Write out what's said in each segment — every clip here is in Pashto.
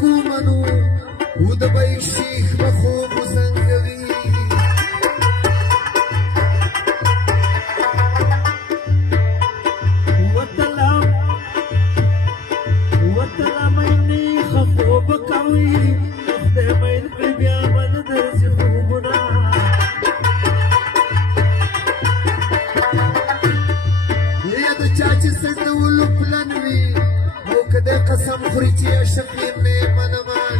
کومنو ود به شیخ بخوب زنګوي وتلا مینې خوب کوي خدای مین کړ بیا بل درځي خوبونه یا د چا چې سړولو پلان وي او کده قسم خوري چې عشق یې مې منمان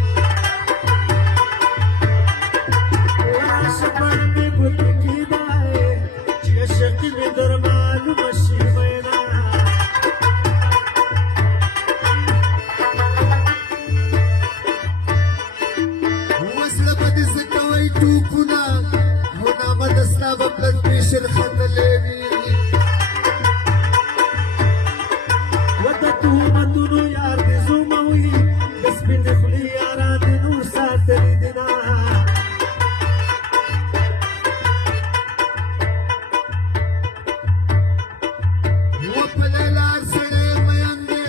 شپه مې ګوت کېدای چې عشق مې در معلوم شي مینا وسله به دې څه کوئ ټوپونه او نامه د ستا به بلډ پریشر ختلی وي تهمتونو یار دې زوموي د سپینې خولې یاران دې نور ساتلي دي نه وپلی لار سړی مین دی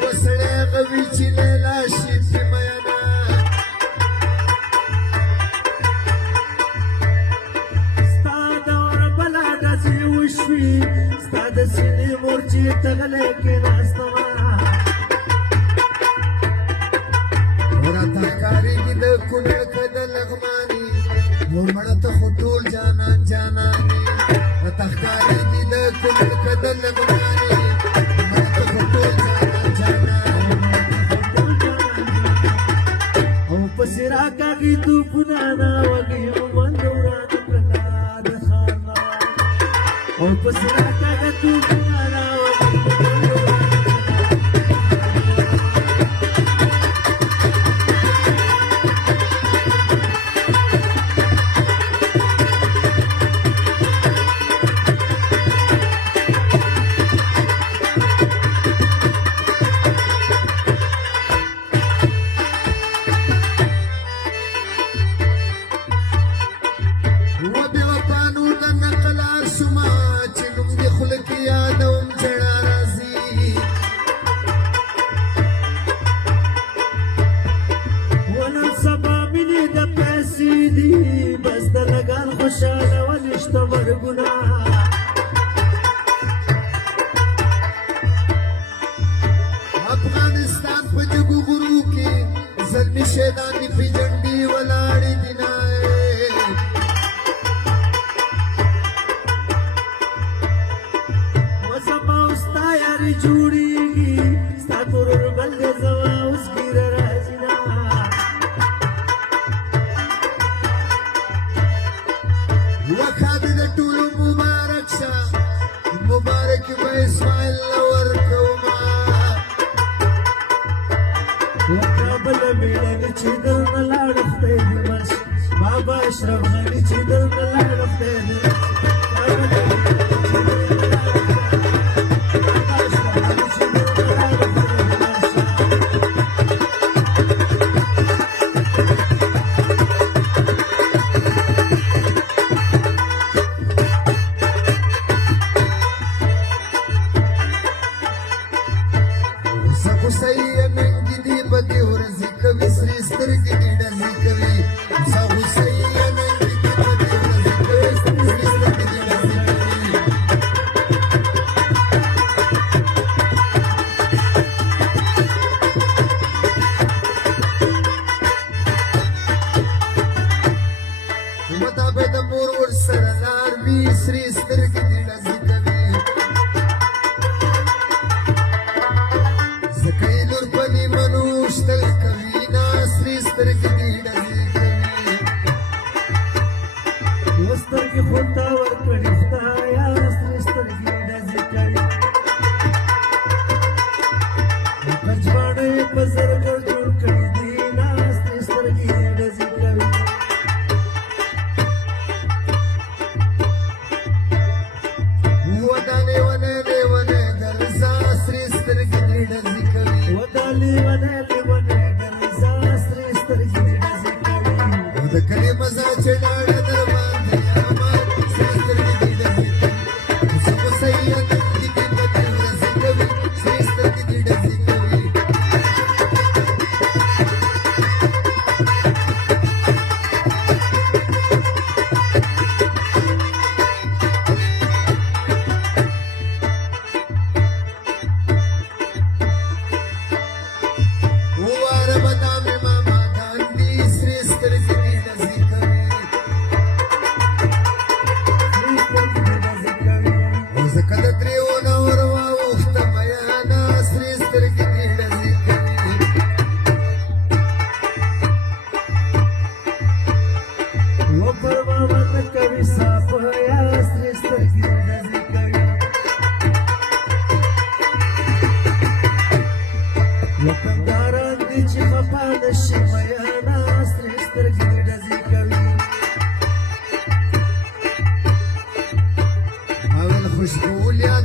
وسړی غوي چې لیلا شي پرې مینه ستا دور بلا ډزې وشوي ستا د سینې مورچې تغلی کېناستمه راته ښکارېږي د کونړ که د لغماني و مړه ته خو ټول جانان جاناني راته ښکارېږي د کونړ که د لغماني مړه ته خو ټول جانان جاناني او پسې راکاږي توپونه نه وږي مومند ورانه کړله د ښار نه او پسې راکاږه توپونه نه بس د لګان خوشاله ونشته مرګونه افغانستان په جګو غرو کې زلمي شیطانې په جنډې ولاړې دي نه وزما او ستا یاري جوړېږي ستا تورور بل دی زما اوس ګیره راځي نه وخت د ټولو مبارک شه مبارک به اسماعیل ورکوما وکابل میړه چې درنه لاړ خدای دې بس بابا اشرف غني چې درنه لاړ خدای دې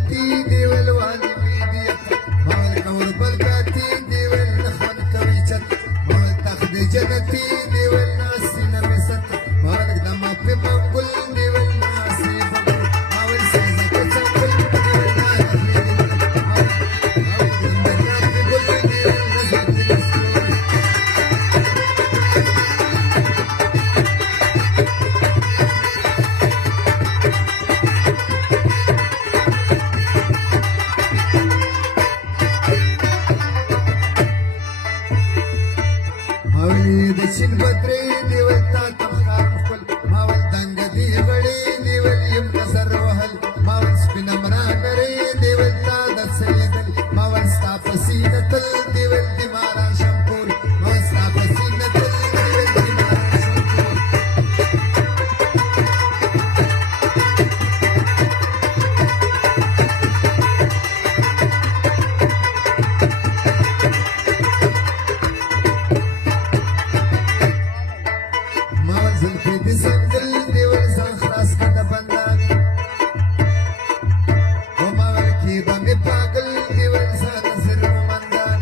جنتی دیول والی بیدیت مال کور بلگاتی دیول نخون کوي چت مال تخت جنتی دیول ناسی نمست مال دما په منګل دیول ناسی بګل مال سیزه کڅنګل دیول ناسی مال دنیا په ګل دیول ناسی د چین بدرې دیول تا تخار خپل ماول دنګ دی غړې دیول یم نظر وهل ماول سپین امران لري دیول تا د سیدل ماول ستا پسینه تل دیول دی مارا شمپور ماول ستا پسینه تل دیول دی مارا شمپور زلفی دی زنگل دیول زن خلاص کده بندان و ماول کی بمی پاگل دیول زن زر مندان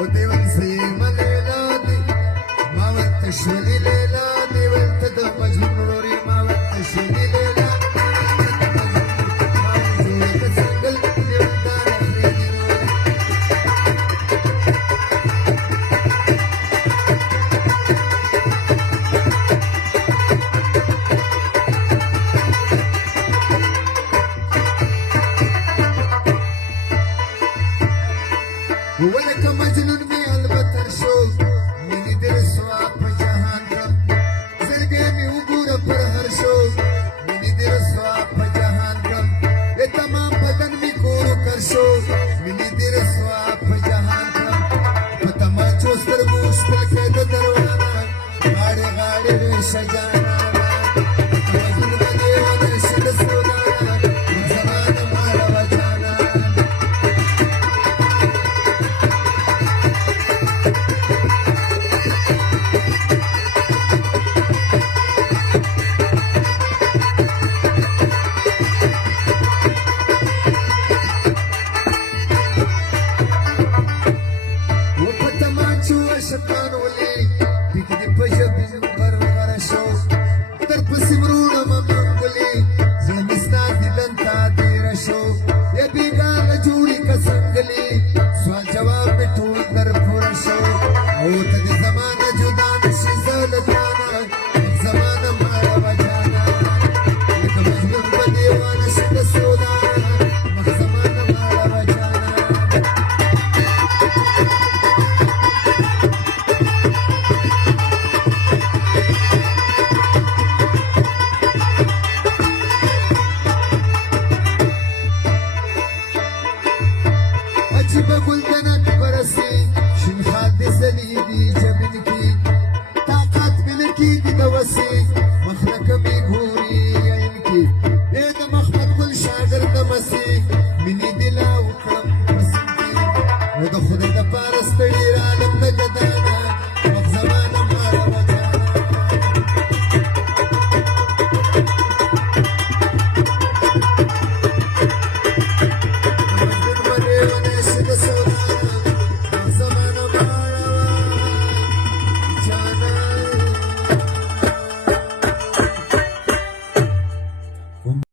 و دیول سیم لیلا دی ماول تشولی لیلا دیول تد مجنون روری ماول تشولی لیلا ماول زوی کسنگل دیول دان اخریدی روری ولك مجنون میں البتر شو منی دل سوا په جهان کم زلګې می وګوره پر هر شو منی دل سوا په جهان کم اے تمام بدن می کور کر شو منی دل سوا په جهان کم په تما چوستر مشکل کې د دروازه غاړي غاړي ریشه جانا مجنون باندې ورشه د سودا زمانه مارا وجانا شکان ولی دیک دی پجبی غرغر شو در پسی مرون ممنگلی زلمستا دیدن تا دیر شو یا بیگان جوڑی کسنگلی سوال جواب میں ٹول در پور شو او تا دی زمان جدا نشی زلتانا زمان مارا وجانا لیکن مجبور بدیوانا شد سودانا مخ زمان مارا وجانا عجیب گلدنک برسی شن خاد سلیدی جبن کی طاقت من کی دوسی مخلق می گوری عین کی اید محمد گل شاگر دمسی منی دلا وکرم مسکی و د خدای د پارستړي عالم د جدانا وخت زمانه مارا